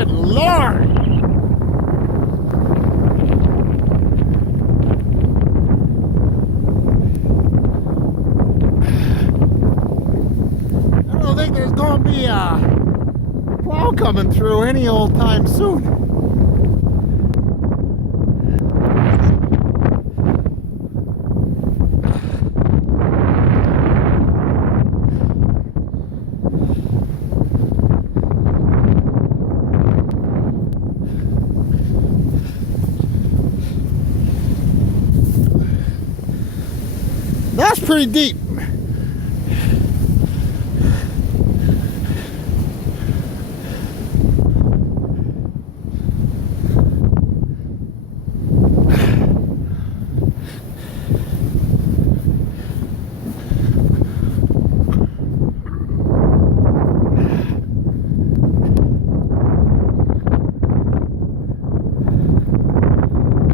Good Lord! I don't think there's going to be a plow coming through any old time soon. That's pretty deep.